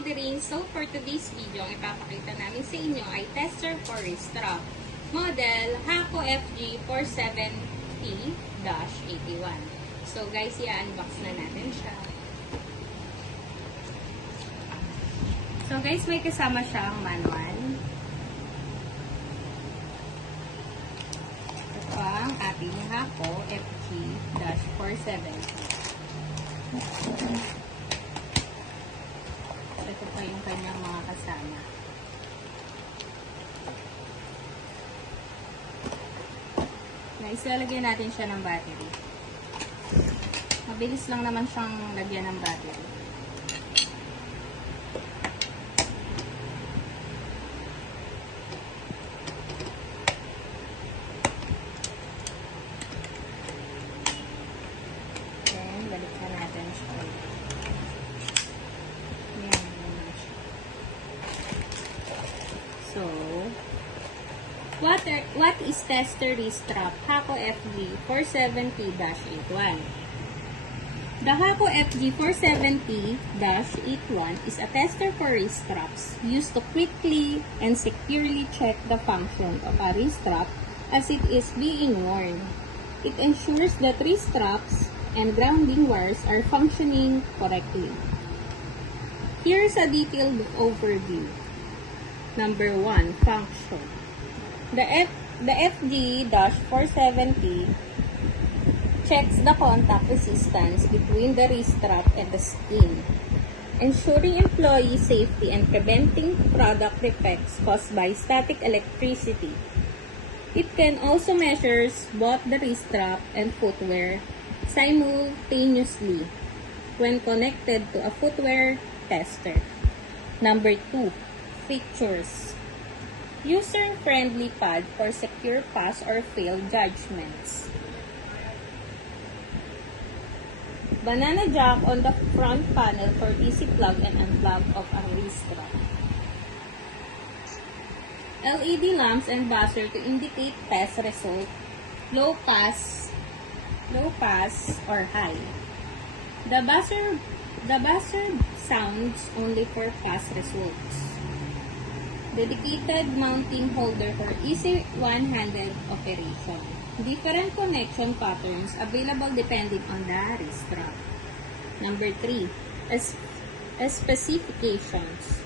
soldering. So for today's video, ang ipapakita namin sa inyo ay tester for strap. Model Haco FG470T-81. So guys, i-unbox na natin siya. So guys, may kasama siyang manual. Ito ang ating Haco FG-470. Ito pa yung kanyang mga kasama. Ilalagay natin siya ng battery. Mabilis lang naman siyang lagyan ng battery. Then, balikan natin siya. Ayan. So, what is tester strap Haco FG470-81? The Haco FG470-81 is a tester for wrist straps used to quickly and securely check the function of a wrist strap as it is being worn. It ensures that wrist straps and grounding wires are functioning correctly. Here's a detailed overview. Number 1, function. The FG-470 checks the contact resistance between the wrist strap and the skin, ensuring employee safety and preventing product defects caused by static electricity. It can also measure both the wrist strap and footwear simultaneously when connected to a footwear tester. Number 2, features. User-friendly pad for secure pass or fail judgments. Banana jack on the front panel for easy plug and unplug of a wrist strap. LED lamps and buzzer to indicate test result, low pass or high. The buzzer sounds only for pass results. Dedicated mounting holder for easy one-handed operation. Different connection patterns available depending on the wrist strap. Number 3, specifications.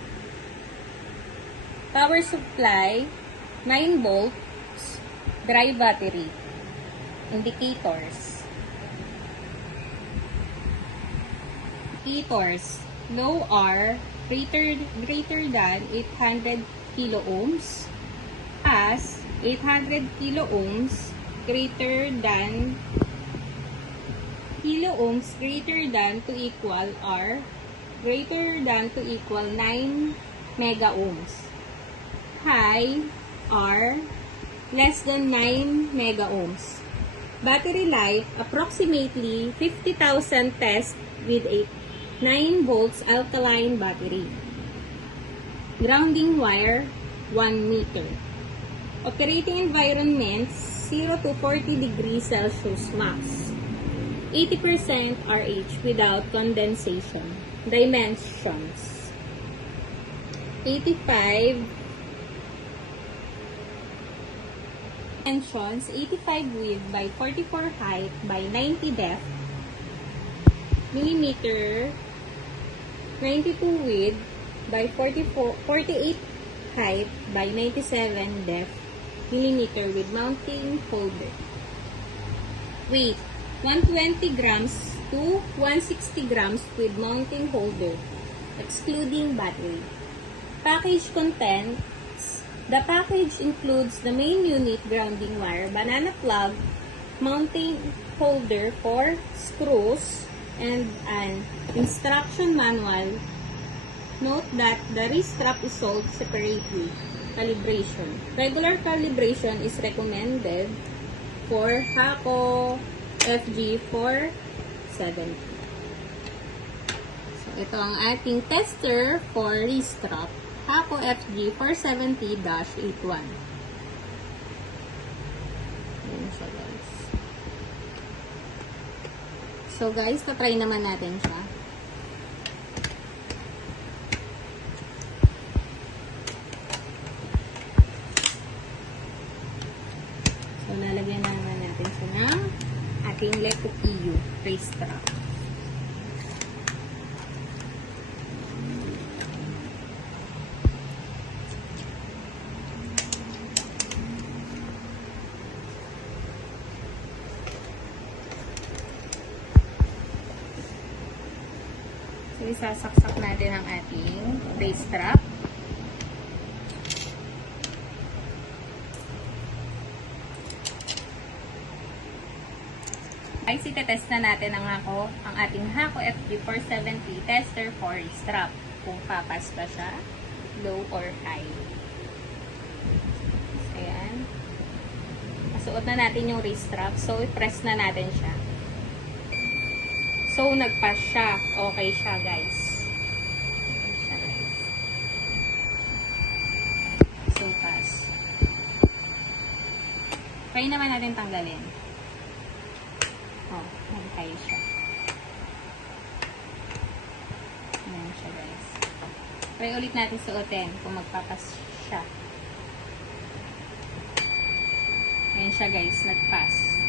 Power supply, 9 volts, dry battery. Indicators. Low R, greater than 800 kilo ohms. As 800 kilo ohms, greater than to equal R, greater than to equal 9 mega ohms. High R, less than 9 mega ohms. Battery life, approximately 50,000 test with a 9 volts alkaline battery. Grounding wire, 1 meter. Operating environments, 0 to 40 degrees Celsius max. 80% RH without condensation. Dimensions. 85 width by 44 height by 90 depth. Millimeter. 92 width by 48 height by 97 depth. Millimeter with mounting holder. Weight, 120 grams to 160 grams with mounting holder, excluding battery. Package contents. The package includes the main unit grounding wire, banana plug, mounting holder for screws, and an instruction manual. Note that the wrist strap is sold separately. Calibration. Regular calibration is recommended for Haco FG470. So, ito ang ating tester for wrist strap, Haco FG470-81. Ayan siya, guys. So guys, tatry naman natin siya. Letupiu racetrack. So, isasaksak natin ang ating racetrack. Ay, itetest na natin ang ating Hako FG470 tester for strap. Kung papas ba siya, low or high. So, ayan. Masuot na natin yung wrist strap. So, i-press na natin siya. So, nag-pass siya. Okay siya, guys. Okay siya, guys. So, pass. Try naman natin tanggalin. Oh, nag-high siya. Ayan siya, guys. Try ulit natin suotin kung magpapas siya. Ayan siya, guys. Nag-pass.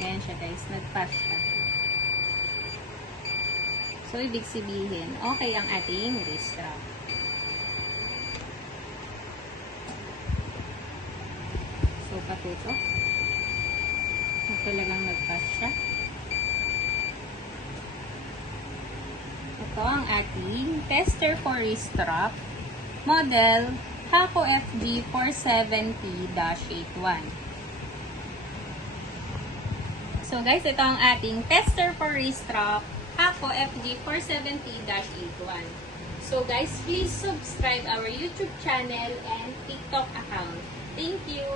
Ayan siya, guys. Nag-pass siya. So, ibig sabihin, okay ang ating wrist strap. So, patuto. Talagang nag-pass siya. Ito ang ating tester for wrist strap. Model Hako FG470-81. So guys, ito ang ating tester for wrist strap Hako FG470-81. So guys, please subscribe our YouTube channel and TikTok account. Thank you!